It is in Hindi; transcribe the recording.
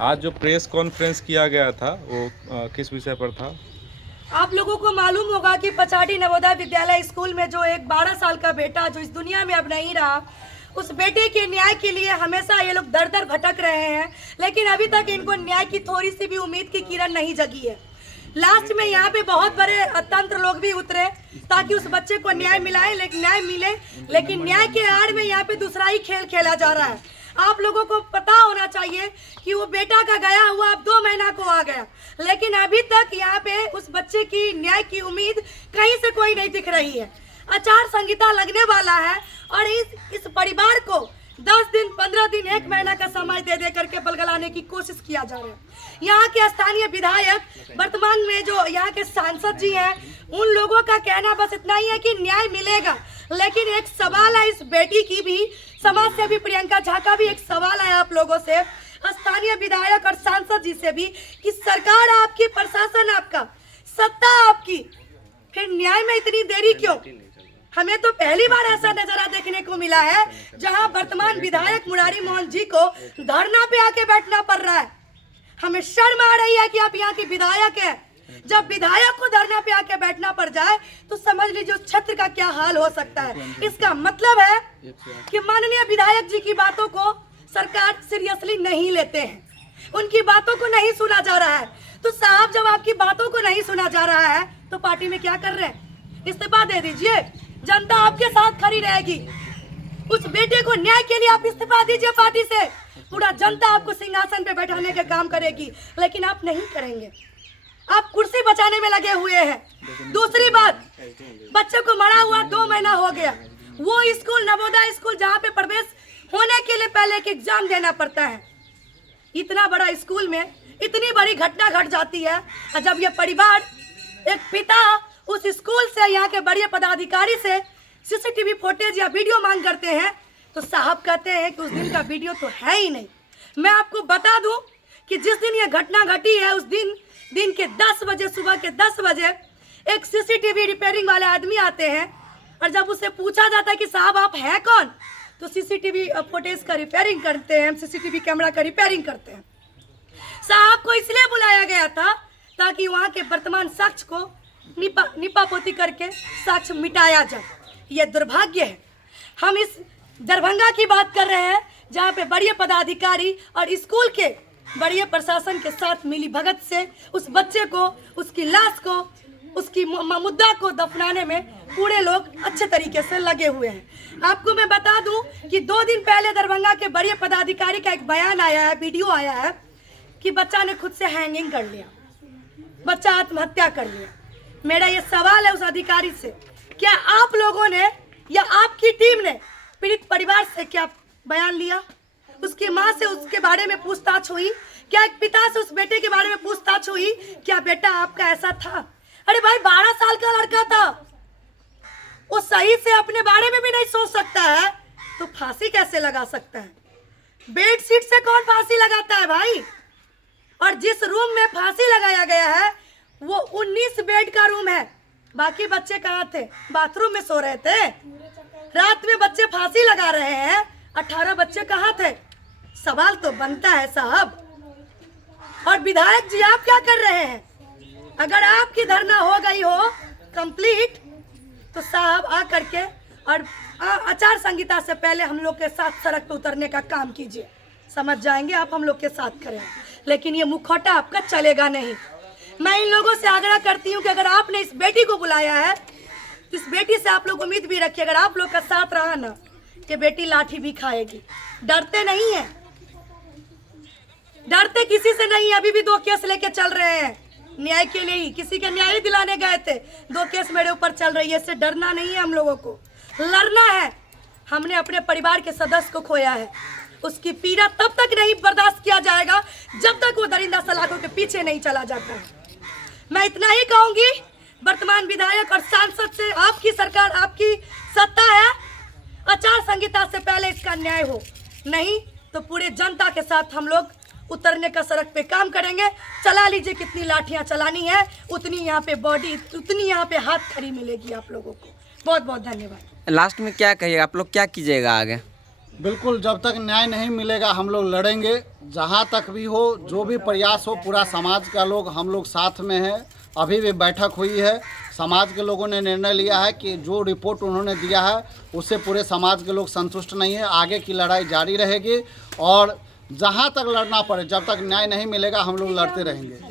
आज जो प्रेस कॉन्फ्रेंस किया गया था वो किस विषय पर था? आप लोगों को मालूम होगा कि पचाड़ी नवोदय विद्यालय स्कूल में जो एक 12 साल का बेटा जो इस दुनिया में अब नहीं रहा, उस बेटे के न्याय के लिए हमेशा ये लोग दर दर भटक रहे हैं, लेकिन अभी तक इनको न्याय की थोड़ी सी भी उम्मीद की किरण नहीं जगी है। लास्ट में यहाँ पे बहुत बड़े तंत्र लोग भी उतरे ताकि उस बच्चे को न्याय मिलाए, लेकिन न्याय मिले, लेकिन न्याय के आड़ में यहाँ पे दूसरा ही खेल खेला जा रहा है। आप लोगों को पता होना चाहिए कि वो बेटा का गया हुआ अब 2 महीना को आ गया, लेकिन अभी तक यहाँ पे उस बच्चे की न्याय की उम्मीद कहीं से कोई नहीं दिख रही है। आचार संहिता लगने वाला है और इस परिवार को 10 दिन, 15 दिन, 1 महीना का समय दे दे करके बलगलाने की कोशिश किया जा रहा है। यहाँ के स्थानीय विधायक, वर्तमान में जो यहाँ के सांसद जी हैं, उन लोगों का कहना बस इतना ही है कि न्याय मिलेगा, लेकिन एक सवाल है इस बेटी की भी, समाज से भी प्रियंका झा का भी एक सवाल है आप लोगों से, स्थानीय विधायक और सांसद जी से भी, कि सरकार आपकी, प्रशासन आपका, सत्ता आपकी, फिर न्याय में इतनी देरी क्यों? हमें तो पहली बार ऐसा नजारा देखने को मिला है जहां वर्तमान विधायक मुरारी मोहन जी को धरना पे आके बैठना पड़ रहा है। हमें शर्म आ रही है कि आप यहाँ की विधायक हैं। जब विधायक को धरना पे आके बैठना पड़ जाए तो समझ लीजिए उस क्षेत्र का क्या हाल हो सकता है। इसका मतलब है कि माननीय विधायक जी की बातों को सरकार सीरियसली नहीं लेते हैं, उनकी बातों को नहीं सुना जा रहा है। तो साहब, जब आपकी बातों को नहीं सुना जा रहा है तो पार्टी में क्या कर रहे हैं? इस्तीफा दे दीजिए, जनता आपके साथ खड़ी रहेगी। उस बेटे को न्याय के लिए आप इस्तीफा दीजिए पार्टी से, पूरा जनता आपको सिंहासन पे बैठाने का काम करेगी, लेकिन आप नहीं करेंगे। आप कुर्सी बचाने में लगे हुए हैं। दूसरी बात, बच्चे को मरा हुआ 2 महीना हो गया। वो स्कूल, नवोदय स्कूल, जहाँ पे प्रवेश होने के लिए पहले एक एग्जाम देना पड़ता है। इतना बड़ा स्कूल में इतनी बड़ी घटना घट जाती है, और जब ये परिवार, एक पिता उस स्कूल से, यहाँ के बड़े पदाधिकारी से सीसीटीवी फुटेज या वीडियो मांग करते हैं, तो साहब कहते हैं कि उस दिन का वीडियो तो है ही नहीं। मैं आपको बता दूं कि जिस दिन ये घटना घटी है उस दिन के 10 बजे, सुबह के 10 बजे एक सीसीटीवी रिपेयरिंग वाले आदमी आते हैं, और जब उससे पूछा जाता है कि साहब आप हैं कौन, तो सीसीटीवी फुटेज का रिपेयरिंग करते हैं, सीसीटीवी कैमरा का रिपेयरिंग करते हैं। साहब को इसलिए बुलाया गया था ताकि वहाँ के वर्तमान साक्ष्य को निपापोती करके साक्ष्य मिटाया जाए। ये दुर्भाग्य है। हम इस दरभंगा की बात कर रहे हैं जहाँ पे बड़े पदाधिकारी और स्कूल के बड़े प्रशासन के साथ मिली भगत से उस बच्चे को, उसकी लाश को, उसकी मुद्दा को दफनाने में पूरे लोग अच्छे तरीके से लगे हुए हैं। आपको मैं बता दूं कि 2 दिन पहले दरभंगा के बड़े पदाधिकारी का एक बयान आया है, वीडियो आया है कि बच्चा ने खुद से हैंगिंग कर लिया, बच्चा आत्महत्या कर लिया। मेरा ये सवाल है उस अधिकारी से, क्या आप लोगों ने या आपकी टीम ने पीड़ित परिवार से क्या बयान लिया? उसकी माँ से उसके बारे में पूछताछ हुई? क्या एक पिता से उस बेटे के बारे में पूछताछ हुई? क्या बेटा आपका ऐसा था? अरे भाई, 12 साल का लड़का था, वो सही से अपने बारे में भी नहीं सोच सकता है तो फांसी कैसे लगा सकता है? बेडशीट से कौन फांसी लगाता है भाई? और जिस रूम में फांसी लगाया गया है वो 19 बेड का रूम है। बाकी बच्चे कहाँ थे? बाथरूम में सो रहे थे। रात में बच्चे फांसी लगा रहे हैं, 18 बच्चे कहाँ थे? सवाल तो बनता है साहब। और विधायक जी, आप क्या कर रहे हैं? अगर आपकी धरना हो गई हो कंप्लीट तो साहब आ करके और आचार संहिता से पहले हम लोग के साथ सड़क पर उतरने का काम कीजिए। समझ जाएंगे आप, हम लोग के साथ करें, लेकिन ये मुखौटा आपका चलेगा नहीं। मैं इन लोगों से आग्रह करती हूँ कि अगर आपने इस बेटी को बुलाया है तो इस बेटी से आप लोग उम्मीद भी रखिए, अगर आप लोग का साथ रहा ना, कि बेटी लाठी भी खाएगी। डरते नहीं है, डरते किसी से नहीं। अभी भी 2 केस लेके चल रहे हैं न्याय के लिए ही, किसी के न्याय दिलाने गए थे, 2 केस मेरे ऊपर चल रही है। इससे डरना नहीं है, हम लोगों को लड़ना है। हमने अपने परिवार के सदस्य को खोया है, उसकी पीड़ा तब तक नहीं बर्दाश्त किया जाएगा जब तक वो दरिंदा सलाखों के पीछे नहीं चला जाता है। मैं इतना ही कहूंगी वर्तमान विधायक और सांसद से, आपकी सरकार, आपकी सत्ता है, आचार संहिता से पहले इसका न्याय हो, नहीं तो पूरे जनता के साथ हम लोग उतरने का सड़क पे काम करेंगे। चला लीजिए, कितनी लाठियां चलानी है उतनी यहाँ पे बॉडी, उतनी यहाँ पे हाथ खड़ी मिलेगी आप लोगों को। बहुत बहुत धन्यवाद। लास्ट में क्या कहिएगा, आप लोग क्या कीजिएगा आगे? बिल्कुल, जब तक न्याय नहीं मिलेगा हम लोग लड़ेंगे। जहाँ तक भी हो, जो भी प्रयास हो, पूरा समाज का लोग हम लोग साथ में हैं। अभी भी बैठक हुई है, समाज के लोगों ने निर्णय लिया है कि जो रिपोर्ट उन्होंने दिया है उससे पूरे समाज के लोग संतुष्ट नहीं है। आगे की लड़ाई जारी रहेगी और जहाँ तक लड़ना पड़े, जब तक न्याय नहीं मिलेगा हम लोग लड़ते रहेंगे।